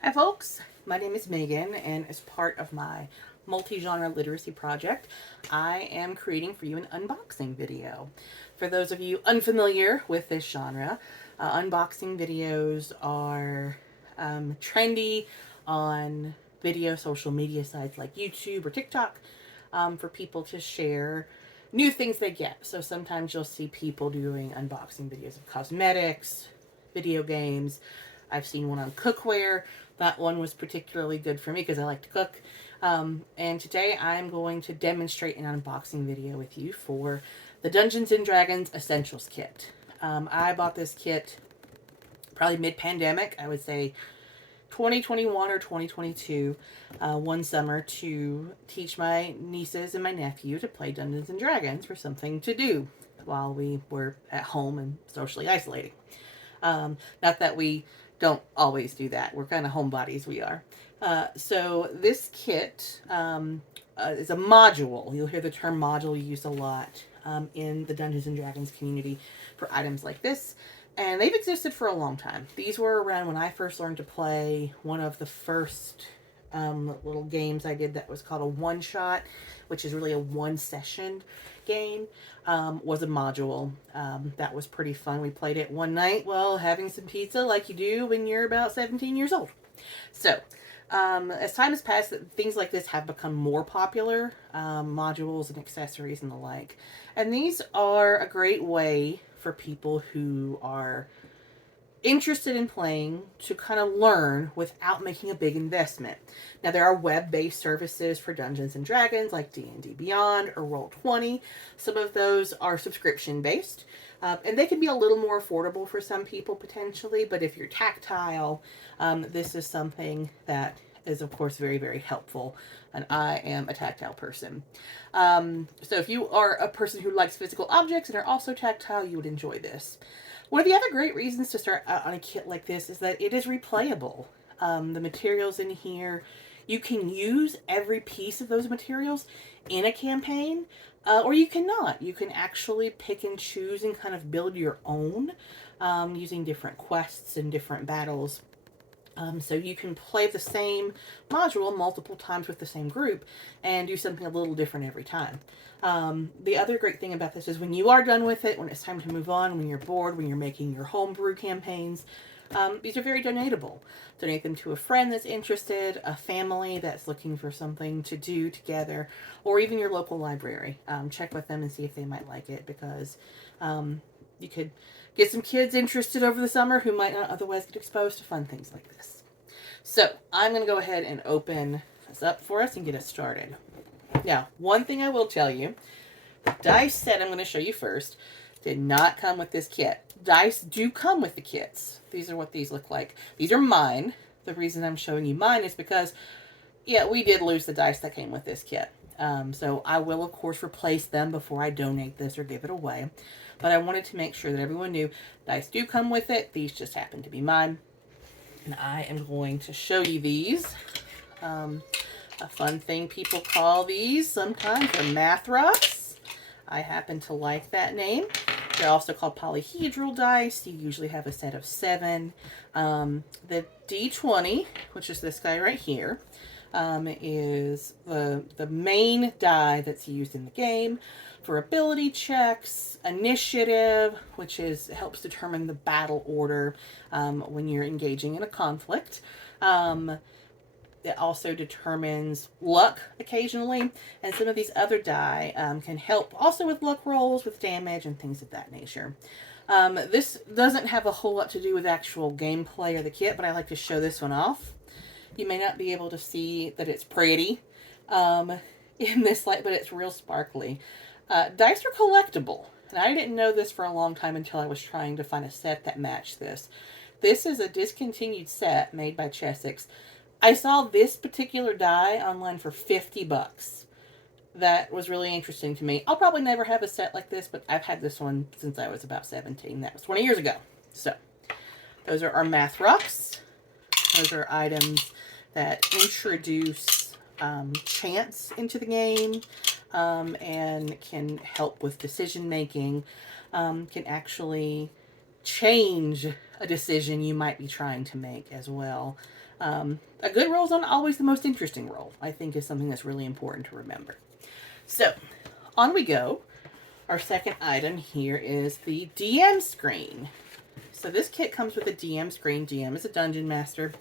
Hi folks, my name is Megan, and as part of my multi-genre literacy project, I am creating for you an unboxing video. For those of you unfamiliar with this genre, unboxing videos are trendy on video social media sites like YouTube or TikTok, for people to share new things they get. So sometimes you'll see people doing unboxing videos of cosmetics, video games. I've seen one on cookware. That one was particularly good for me because I like to cook. And today I'm going to demonstrate an unboxing video with you for the Dungeons and Dragons Essentials Kit. I bought this kit probably mid-pandemic, I would say 2021 or 2022, one summer to teach my nieces and my nephew to play Dungeons and Dragons for something to do while we were at home and socially isolating. Not that we don't always do that. We're kind of homebodies, we are. So this kit is a module. You'll hear the term module used a lot in the Dungeons and Dragons community for items like this. And they've existed for a long time. These were around when I first learned to play. One of the first little games I did that was called a one-shot, which is really a one-session game, was a module. That was pretty fun. We played it one night while having some pizza like you do when you're about 17 years old. So, as time has passed, things like this have become more popular, modules and accessories and the like. And these are a great way for people who are interested in playing to kind of learn without making a big investment. Now there are web-based services for Dungeons and Dragons like D&D Beyond or Roll20. Some of those are subscription-based, and they can be a little more affordable for some people potentially, but if you're tactile, this is something that is of course very, very helpful, and I am a tactile person. So if you are a person who likes physical objects and are also tactile, you would enjoy this. One of the other great reasons to start out on a kit like this is that it is replayable. The materials in here, you can use every piece of those materials in a campaign, or you cannot. You can actually pick and choose and kind of build your own using different quests and different battles. So you can play the same module multiple times with the same group and do something a little different every time. The other great thing about this is when you are done with it, when it's time to move on, when you're bored, when you're making your homebrew campaigns, these are very donatable. Donate them to a friend that's interested, a family that's looking for something to do together, or even your local library. Check with them and see if they might like it, because you could get some kids interested over the summer who might not otherwise get exposed to fun things like this. So I'm going to go ahead and open this up for us and get us started. Now, one thing I will tell you, the dice set I'm going to show you first did not come with this kit. Dice do come with the kits. These are what these look like. These are mine. The reason I'm showing you mine is because, yeah, we did lose the dice that came with this kit. So I will, of course, replace them before I donate this or give it away. But I wanted to make sure that everyone knew dice do come with it. These just happen to be mine. And I am going to show you these. A fun thing people call these sometimes are math rocks. I happen to like that name. They're also called polyhedral dice. You usually have a set of 7. The D20, which is this guy right here, is the main die that's used in the game for ability checks, initiative, which helps determine the battle order when you're engaging in a conflict. It also determines luck occasionally, and some of these other die can help also with luck rolls, with damage, and things of that nature. This doesn't have a whole lot to do with actual gameplay or the kit, but I like to show this one off. You may not be able to see that it's pretty in this light, but it's real sparkly. Dice are collectible, and I didn't know this for a long time until I was trying to find a set that matched this. This is a discontinued set made by Chessex. I saw this particular die online for $50. That was really interesting to me. I'll probably never have a set like this, but I've had this one since I was about 17. That was 20 years ago. So, those are our math rocks. Those are items that introduce chance into the game and can help with decision making, can actually change a decision you might be trying to make as well. A good roll is not always the most interesting roll, I think, is something that's really important to remember. So, on we go. Our second item here is the DM screen. So this kit comes with a DM screen. DM is a dungeon master.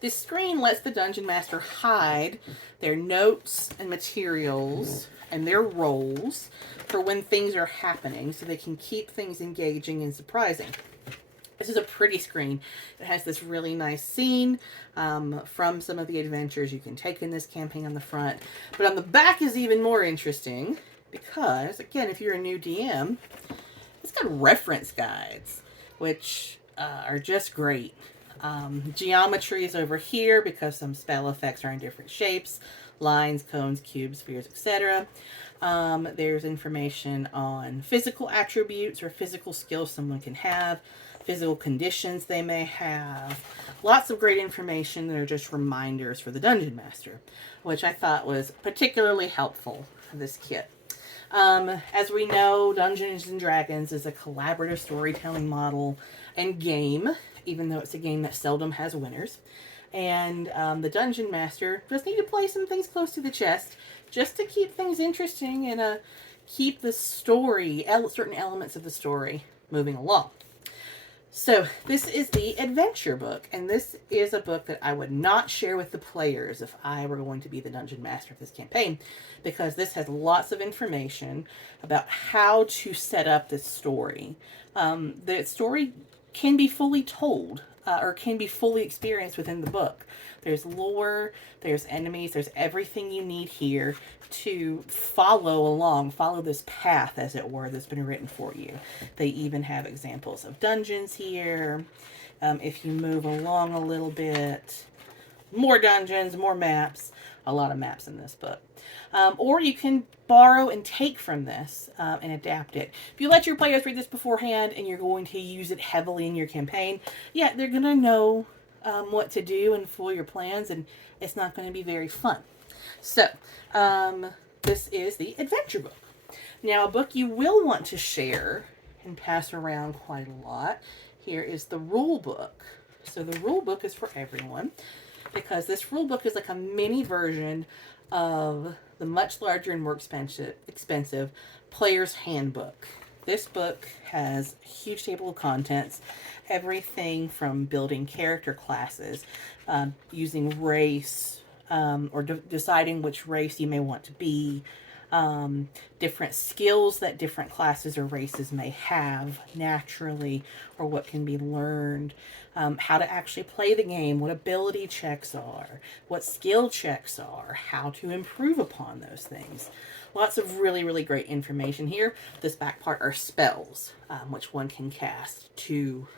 This screen lets the dungeon master hide their notes and materials and their rolls for when things are happening, so they can keep things engaging and surprising. This is a pretty screen. It has this really nice scene from some of the adventures you can take in this campaign on the front. But on the back is even more interesting because, again, if you're a new DM, it's got reference guides, which are just great. Geometry is over here because some spell effects are in different shapes. Lines, cones, cubes, spheres, etc. There's information on physical attributes or physical skills someone can have, physical conditions they may have. Lots of great information that are just reminders for the Dungeon Master, which I thought was particularly helpful for this kit. As we know, Dungeons & Dragons is a collaborative storytelling model and game, even though it's a game that seldom has winners. And the Dungeon Master just need to play some things close to the chest just to keep things interesting and keep the story, certain elements of the story, moving along. So this is the adventure book, and this is a book that I would not share with the players if I were going to be the Dungeon Master of this campaign, because this has lots of information about how to set up this story. The story can be fully told or can be fully experienced within the book. There's lore, there's enemies, there's everything you need here to follow this path, as it were, that's been written for you. They even have examples of dungeons here. If you move along a little bit, more dungeons, more maps, a lot of maps in this book. Or you can borrow and take from this and adapt it. If you let your players read this beforehand and you're going to use it heavily in your campaign, yeah, they're going to know what to do and fool your plans, and it's not going to be very fun. So, this is the adventure book. Now, a book you will want to share and pass around quite a lot, here is the rule book. So the rule book is for everyone, because this rule book is like a mini version of the much larger and more expensive Player's Handbook. This book has a huge table of contents, everything from building character classes, using race, or deciding which race you may want to be, different skills that different classes or races may have naturally, or what can be learned, how to actually play the game, what ability checks are, what skill checks are, how to improve upon those things. Lots of really, really great information here. This back part are spells, which one can cast to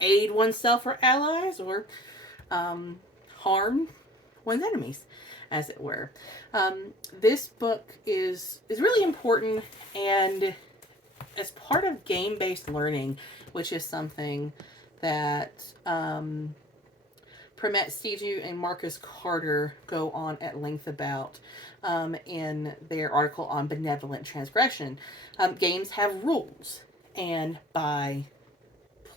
aid oneself or allies, or harm one's enemies, as it were. This book is really important, and as part of game-based learning, which is something that Pramet Siju and Marcus Carter go on at length about in their article on benevolent transgression. Games have rules, and by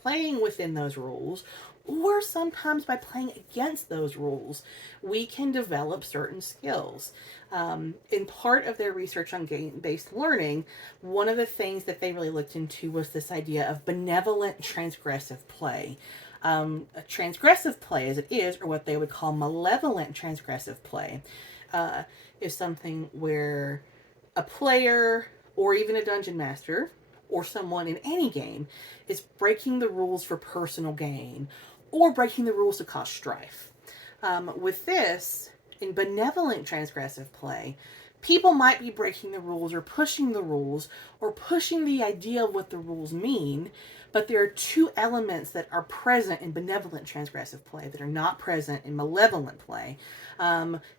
playing within those rules, or sometimes by playing against those rules, we can develop certain skills. In part of their research on game-based learning, one of the things that they really looked into was this idea of benevolent transgressive play. A transgressive play, as it is, or what they would call malevolent transgressive play, is something where a player, or even a dungeon master, or someone in any game, is breaking the rules for personal gain, or breaking the rules to cause strife. With this, in benevolent transgressive play, people might be breaking the rules or pushing the idea of what the rules mean, but there are two elements that are present in benevolent transgressive play that are not present in malevolent play,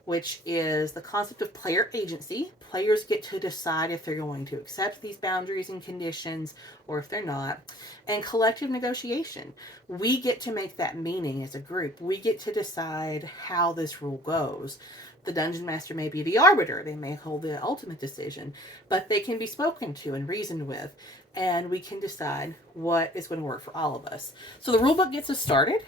which is the concept of player agency. Players get to decide if they're going to accept these boundaries and conditions or if they're not. And collective negotiation. We get to make that meaning as a group. We get to decide how this rule goes. The dungeon master may be the arbiter. They may hold the ultimate decision, but they can be spoken to and reasoned with, and we can decide what is going to work for all of us. So the rulebook gets us started.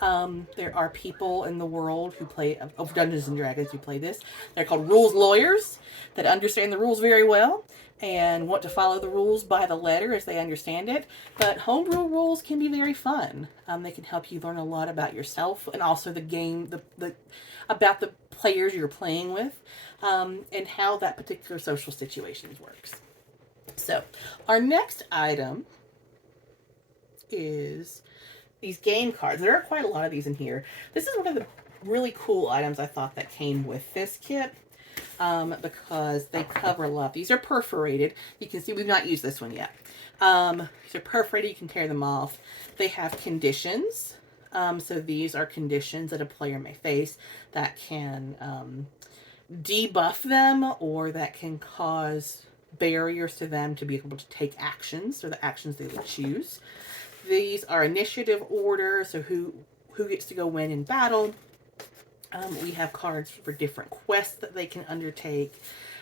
There are people in the world who play of Dungeons and Dragons who play this. They're called rules lawyers that understand the rules very well and want to follow the rules by the letter as they understand it. But homebrew rules can be very fun. They can help you learn a lot about yourself and also the game, about the players you're playing with, and how that particular social situation works. So, our next item is these game cards. There are quite a lot of these in here. This is one of the really cool items I thought that came with this kit, because they cover a lot. These are perforated. You can see we've not used this one yet. These are perforated. You can tear them off. They have conditions. So these are conditions that a player may face that can debuff them, or that can cause barriers to them to be able to take actions, or the actions they would choose. These are initiative order, so who gets to go win in battle. We have cards for different quests that they can undertake,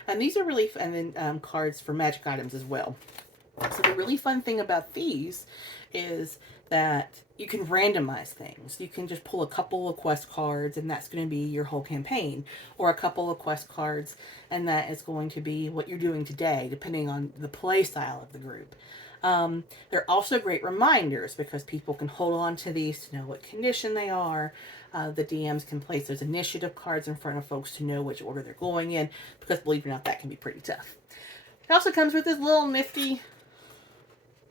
and these are really fun. And then cards for magic items as well. So the really fun thing about these is that you can randomize things. You can just pull a couple of quest cards and that's going to be your whole campaign, or a couple of quest cards and that is going to be what you're doing today, depending on the play style of the group. They're also great reminders because people can hold on to these to know what condition they are. The DMs can place those initiative cards in front of folks to know which order they're going in, because believe it or not, that can be pretty tough. It also comes with this little nifty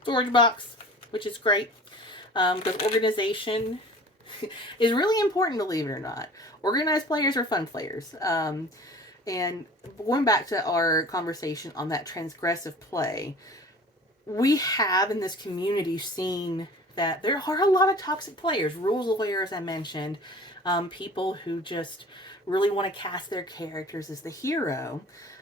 storage box, which is great, because organization is really important, believe it or not. Organized players are fun players. And going back to our conversation on that transgressive play, we have in this community seen that there are a lot of toxic players, rules lawyers I mentioned, people who just really want to cast their characters as the hero.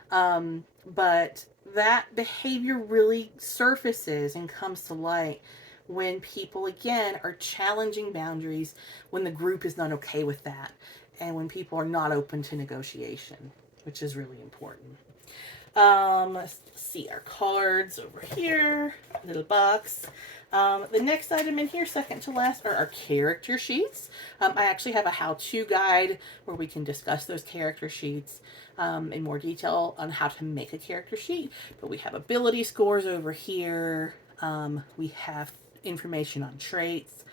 But that behavior really surfaces and comes to light when people, again, are challenging boundaries, when the group is not okay with that, and when people are not open to negotiation, which is really important. Let's see our cards over here, little box. The next item in here, second to last, are our character sheets. I actually have a how-to guide where we can discuss those character sheets in more detail on how to make a character sheet. But we have ability scores over here. We have information on traits.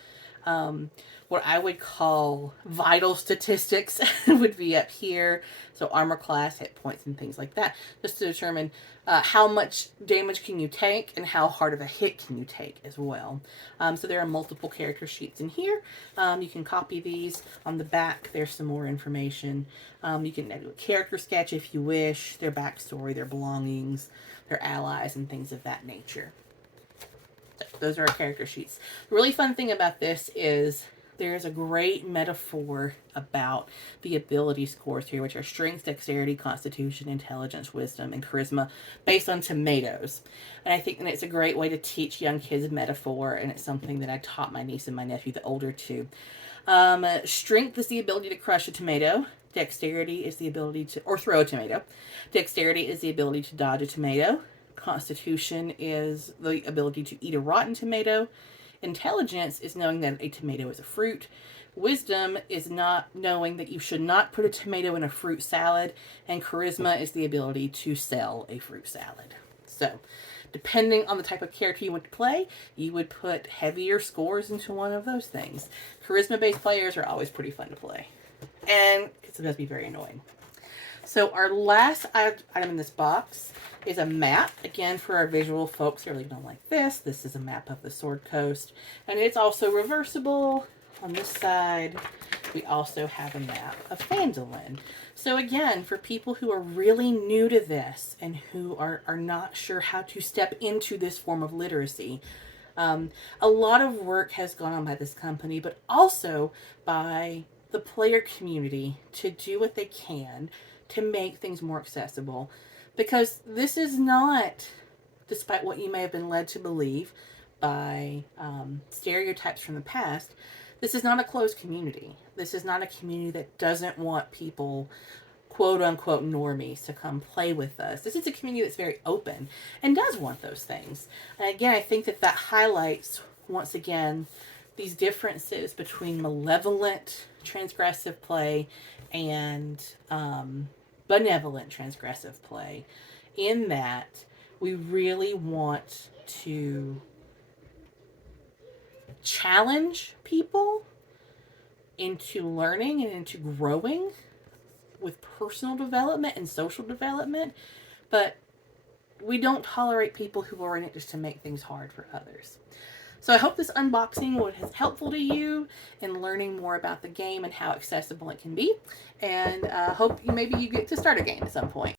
What I would call vital statistics would be up here. So armor class, hit points, and things like that, just to determine how much damage can you take and how hard of a hit can you take as well. So there are multiple character sheets in here. You can copy these. On the back, there's some more information. You can do a character sketch if you wish, their backstory, their belongings, their allies, and things of that nature. So those are our character sheets. The really fun thing about this is there's a great metaphor about the ability scores here, which are strength, dexterity, constitution, intelligence, wisdom, and charisma, based on tomatoes. And I think that it's a great way to teach young kids metaphor, and it's something that I taught my niece and my nephew, the older two. Strength is the ability to crush a tomato. Dexterity is the ability to, or throw a tomato. Dexterity is the ability to dodge a tomato. Constitution is the ability to eat a rotten tomato. Intelligence is knowing that a tomato is a fruit. Wisdom is not knowing that you should not put a tomato in a fruit salad. And charisma is the ability to sell a fruit salad. So, depending on the type of character you want to play, you would put heavier scores into one of those things. Charisma-based players are always pretty fun to play. And it does be very annoying. So our last item in this box is a map. Again, for our visual folks, they're leaving on like this. This is a map of the Sword Coast. And it's also reversible. On this side, we also have a map of Phandalin. So again, for people who are really new to this and who are not sure how to step into this form of literacy, a lot of work has gone on by this company, but also by the player community to do what they can to make things more accessible. Because this is not, despite what you may have been led to believe by stereotypes from the past, this is not a closed community. This is not a community that doesn't want people, quote unquote normies to come play with us. This is a community that's very open and does want those things. And again, I think that highlights, once again, these differences between malevolent transgressive play and benevolent transgressive play, in that we really want to challenge people into learning and into growing with personal development and social development, but we don't tolerate people who are in it just to make things hard for others. So I hope this unboxing was helpful to you in learning more about the game and how accessible it can be, and hope maybe you get to start a game at some point.